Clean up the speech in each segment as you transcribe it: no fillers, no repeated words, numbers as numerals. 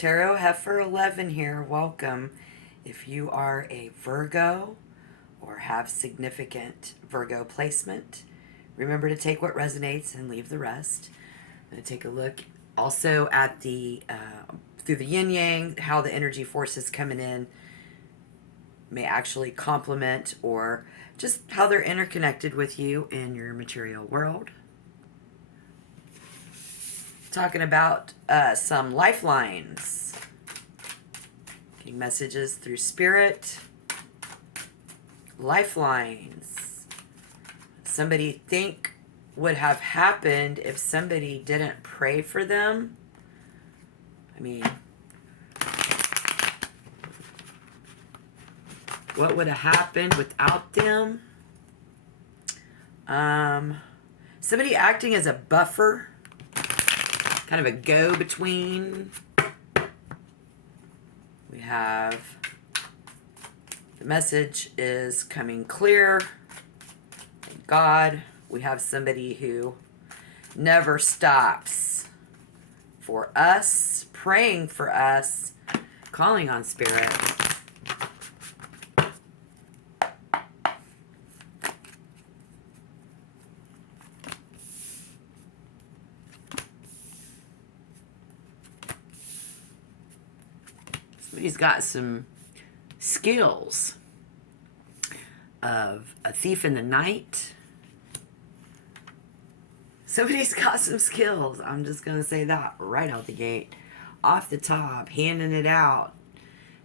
Tarot Heifer 11 here. Welcome. If you are a Virgo or have significant Virgo placement, remember to take what resonates and leave the rest. I'm going to take a look also at the through the yin yang, how the energy forces coming in may actually complement or just how they're interconnected with you in your material world. Talking about some lifelines. Getting messages through spirit. Lifelines. Somebody think would have happened if somebody didn't pray for them. I mean, what would have happened without them? Somebody acting as a buffer. Kind of a go-between. We have the message is coming clear. Thank God. We have somebody who never stops for us, praying for us, calling on spirit. Somebody's got some skills of a thief in the night. Somebody's got some skills. I'm just going to say that right out the gate. Off the top, handing it out.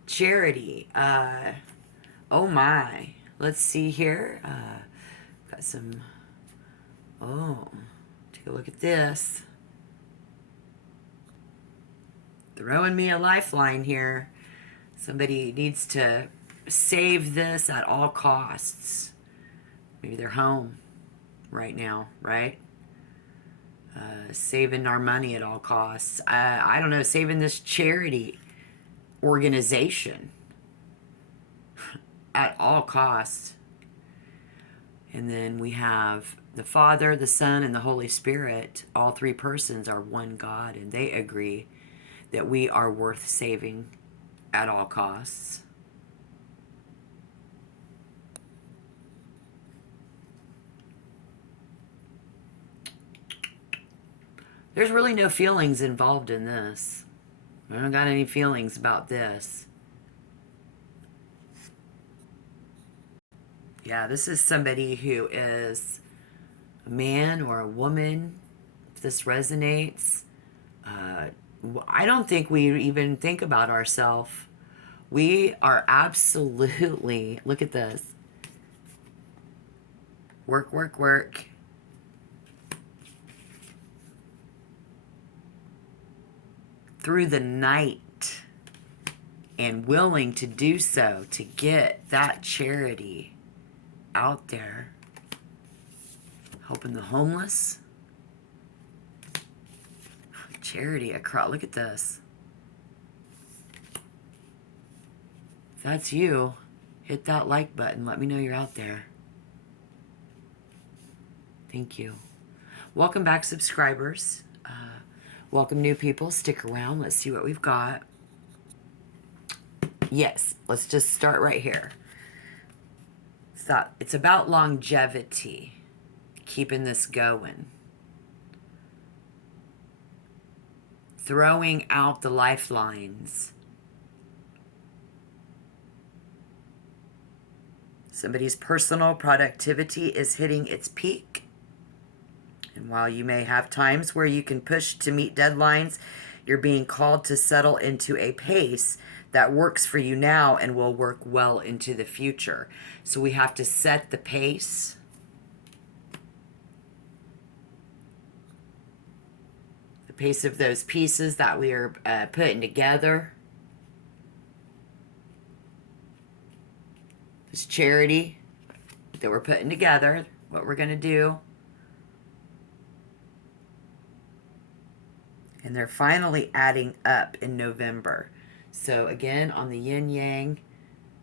Charity. Oh my. Let's see here. Got some. Oh, take a look at this. Throwing me a lifeline here. Somebody needs to save this at all costs. Maybe they're home right now, right? Saving our money at all costs. I don't know, saving this charity organization at all costs. And then we have the Father, the Son, and the Holy Spirit. All three persons are one God, and they agree that we are worth saving at all costs. There's really no feelings involved in this. I don't got any feelings about this. Yeah, this is somebody who is a man or a woman. If this resonates, I don't think we even think about ourselves. We are absolutely, look at this. Work, work, work. Through the night and willing to do so to get that charity out there. Helping the homeless. Charity across. Look at this. If that's you, hit that like button. Let me know you're out there. Thank you. Welcome back, subscribers. Welcome new people. Stick around. Let's see what we've got. Yes, let's just start right here. It's about longevity. Keeping this going. Throwing out the lifelines. Somebody's personal productivity is hitting its peak. And while you may have times where you can push to meet deadlines, you're being called to settle into a pace that works for you now and will work well into the future. So we have to set the pace. The pace of those pieces that we are putting together. This charity that we're putting together, what we're going to do. And they're finally adding up in November. So again, on the yin yang,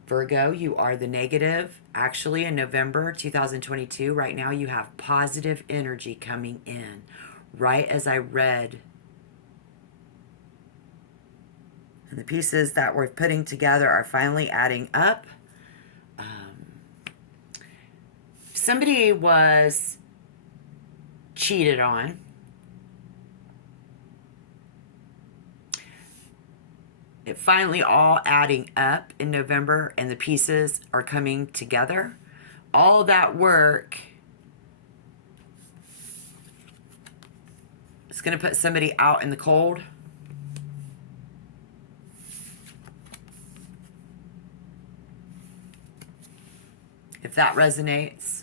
Virgo, you are the negative. Actually, in November 2022, right now you have positive energy coming in. Right as I read And the pieces that we're putting together are finally adding up. Somebody was cheated on. It finally all adding up in November, and the pieces are coming together. All that work is going to put somebody out in the cold. If that resonates,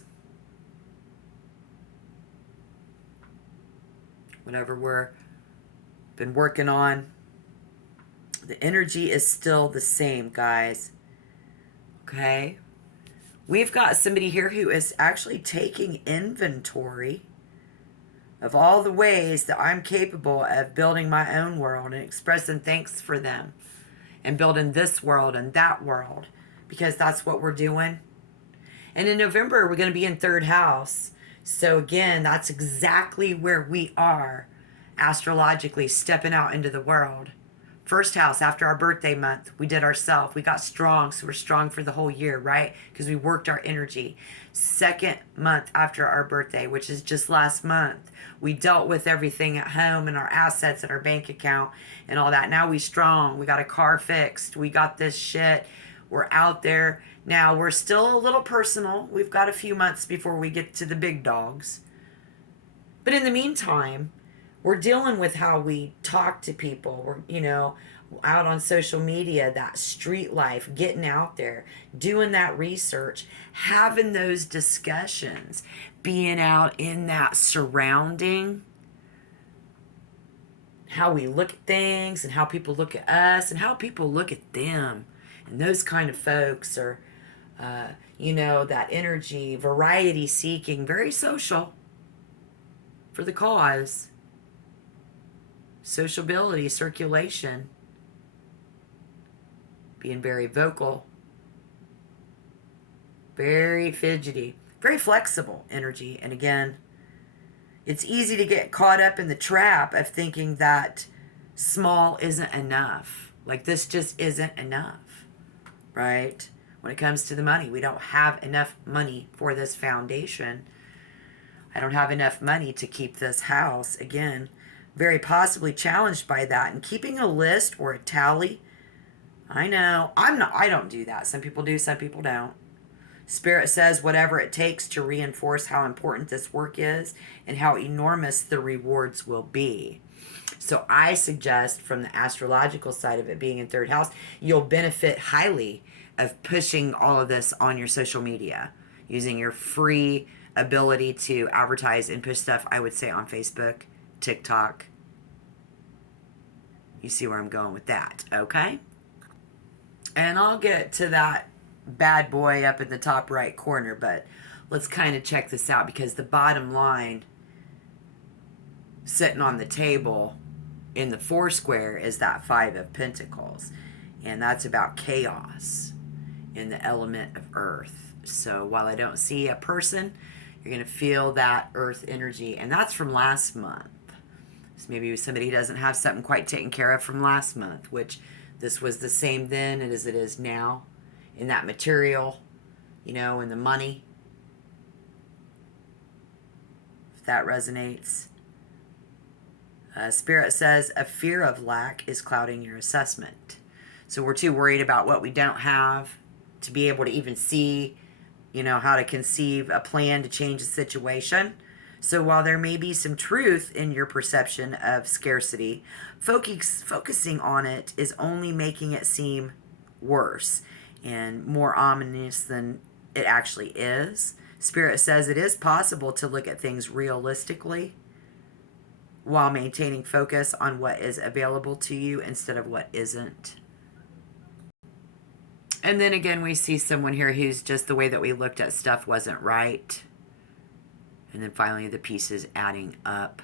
whatever we're been working on, the energy is still the same, guys. Okay? We've got somebody here who is actually taking inventory of all the ways that I'm capable of building my own world and expressing thanks for them and building this world and that world, because that's what we're doing. And in November, we're going to be in third house. So again, that's exactly where we are astrologically stepping out into the world. First house, after our birthday month, we did ourselves. We got strong, so we're strong for the whole year, right? Because we worked our energy. Second month after our birthday, which is just last month, we dealt with everything at home and our assets and our bank account and all that. Now we strong. We got a car fixed. We got this shit. We're out there. Now we're still a little personal. We've got a few months before we get to the big dogs. But in the meantime, we're dealing with how we talk to people. We're, out on social media, that street life, getting out there, doing that research, having those discussions, being out in that surrounding, how we look at things and how people look at us and how people look at them. And those kind of folks are, that energy, variety seeking, very social for the cause. Sociability, circulation, being very vocal, very fidgety, very flexible energy. And again, it's easy to get caught up in the trap of thinking that small isn't enough. Like this just isn't enough, right? When it comes to the money, we don't have enough money for this foundation. I don't have enough money to keep this house. Again, very possibly challenged by that. And keeping a list or a tally, I know, I don't do that. Some people do, some people don't. Spirit says whatever it takes to reinforce how important this work is and how enormous the rewards will be. So I suggest, from the astrological side of it being in third house, you'll benefit highly of pushing all of this on your social media, using your free ability to advertise and push stuff, I would say, on Facebook, TikTok. You see where I'm going with that, okay? And I'll get to that bad boy up in the top right corner, but let's kind of check this out, because the bottom line sitting on the table in the four square is that Five of Pentacles, and that's about chaos in the element of earth. So while I don't see a person, you're going to feel that earth energy, and that's from last month. So maybe somebody doesn't have something quite taken care of from last month, which this was the same then as it is now, in that material, in the money. If that resonates. Spirit says a fear of lack is clouding your assessment. So we're too worried about what we don't have to be able to even see, how to conceive a plan to change the situation. So while there may be some truth in your perception of scarcity, focusing on it is only making it seem worse and more ominous than it actually is. Spirit says it is possible to look at things realistically while maintaining focus on what is available to you instead of what isn't. And then again, we see someone here who's just the way that we looked at stuff wasn't right. And then finally the pieces adding up.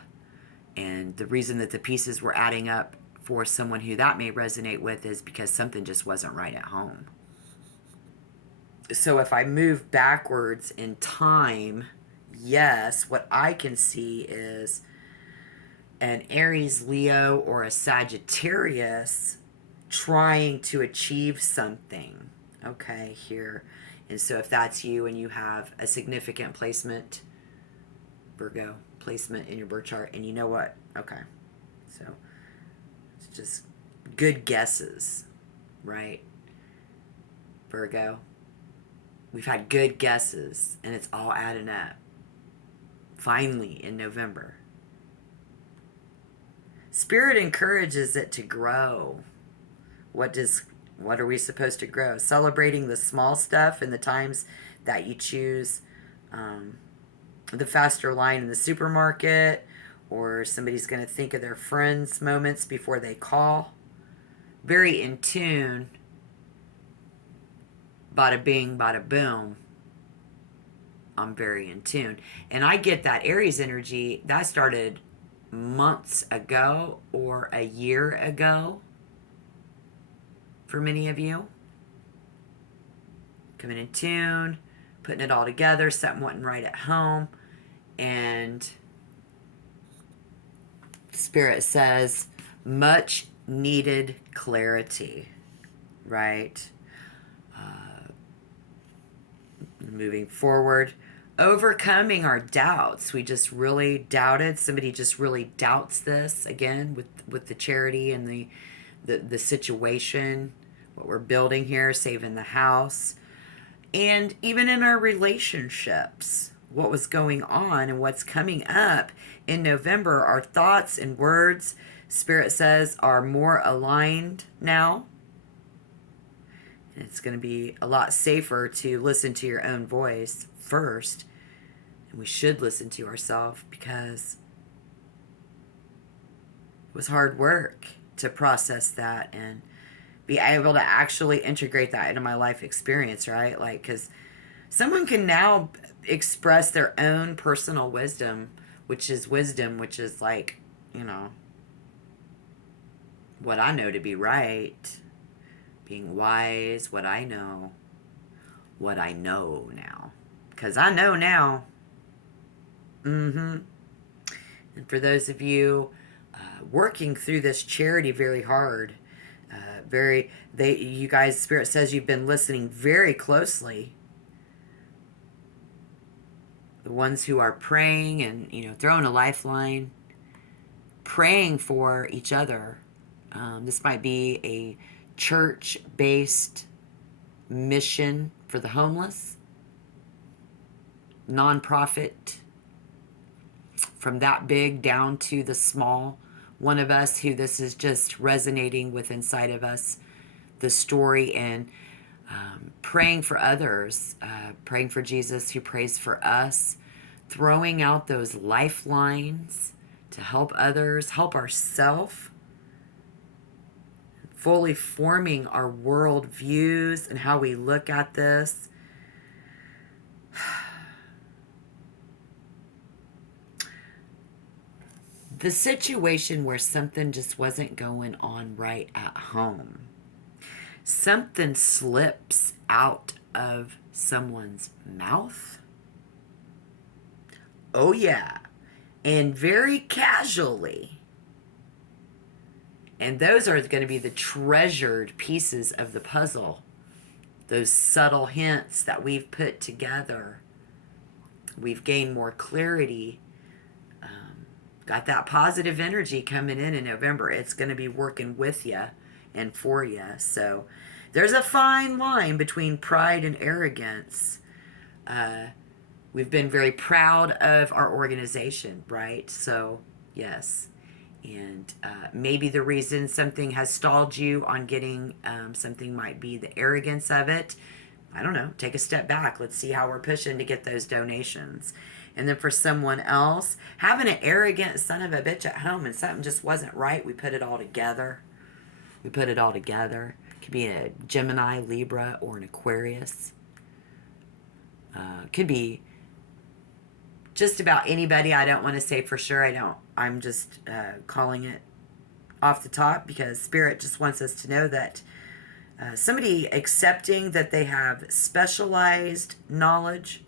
And the reason that the pieces were adding up for someone who that may resonate with is because something just wasn't right at home. So if I move backwards in time, yes, what I can see is an Aries, Leo, or a Sagittarius trying to achieve something, okay, here. And so if that's you and you have a significant placement, Virgo placement in your birth chart, and you know what? Okay. So it's just good guesses, right? Virgo. We've had good guesses, and it's all adding up. Finally, in November. Spirit encourages it to grow. What are we supposed to grow? Celebrating the small stuff and the times that you choose the faster line in the supermarket, or somebody's going to think of their friends' moments before they call. Very in tune. Bada bing, bada boom. I'm very in tune. And I get that Aries energy that started months ago or a year ago for many of you. Coming in tune, putting it all together, something wasn't right at home, and Spirit says much needed clarity, right? Moving forward, overcoming our doubts. We just really doubted. Somebody just really doubts this again with the charity and the situation, what we're building here, saving the house, and even in our relationships, what was going on and what's coming up in November. Our thoughts and words, Spirit says, are more aligned now. It's going to be a lot safer to listen to your own voice first. And we should listen to ourselves, because it was hard work to process that and be able to actually integrate that into my life experience, right? Like, because someone can now express their own personal wisdom, which is like, what I know to be right. Being wise, what I know now. Because I know now. And for those of you working through this charity very hard, you guys, Spirit says you've been listening very closely. The ones who are praying and, throwing a lifeline, praying for each other. This might be a church-based mission for the homeless, nonprofit, from that big down to the small one of us who this is just resonating with inside of us, the story, and praying for others, praying for Jesus who prays for us, throwing out those lifelines to help others, help ourselves, fully forming our world views and how we look at this. The situation where something just wasn't going on right at home. Something slips out of someone's mouth. Oh yeah. And very casually. And those are going to be the treasured pieces of the puzzle. Those subtle hints that we've put together. We've gained more clarity. Got that positive energy coming in November. It's going to be working with you and for you. So there's a fine line between pride and arrogance. We've been very proud of our organization, right? So, yes. And maybe the reason something has stalled you on getting something might be the arrogance of it. I don't know. Take a step back. Let's see how we're pushing to get those donations. And then for someone else, having an arrogant son of a bitch at home and something just wasn't right, we put it all together. It could be a Gemini, Libra, or an Aquarius. Could be just about anybody. I don't want to say for sure. I'm just calling it off the top because Spirit just wants us to know that somebody accepting that they have specialized knowledge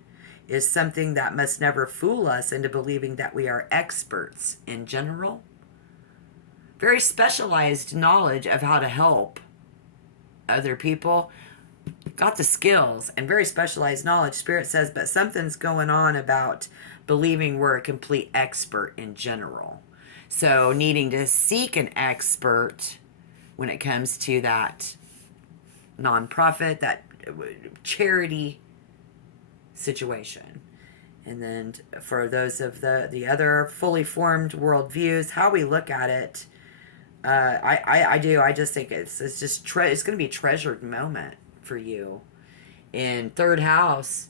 is something that must never fool us into believing that we are experts in general. Very specialized knowledge of how to help other people. Got the skills and very specialized knowledge, Spirit says, but something's going on about believing we're a complete expert in general. So needing to seek an expert when it comes to that nonprofit, that charity situation. And then for those of the other fully formed worldviews, how we look at it, I do. I just think it's just it's going to be a treasured moment for you in third house,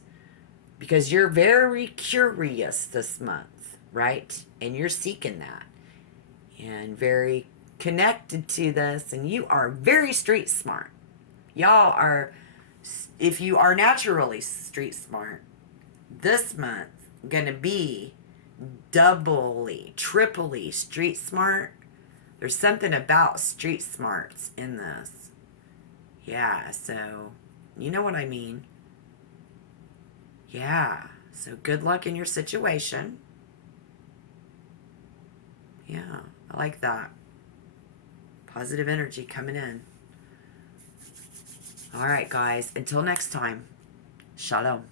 because you're very curious this month, right? And you're seeking that and very connected to this, and you are very street smart. Y'all are, if you are naturally street smart, this month gonna be doubly, triply street smart. There's something about street smarts in this. Yeah, so you know what I mean. Yeah, so good luck in your situation. Yeah, I like that. Positive energy coming in. All right, guys, until next time, shalom.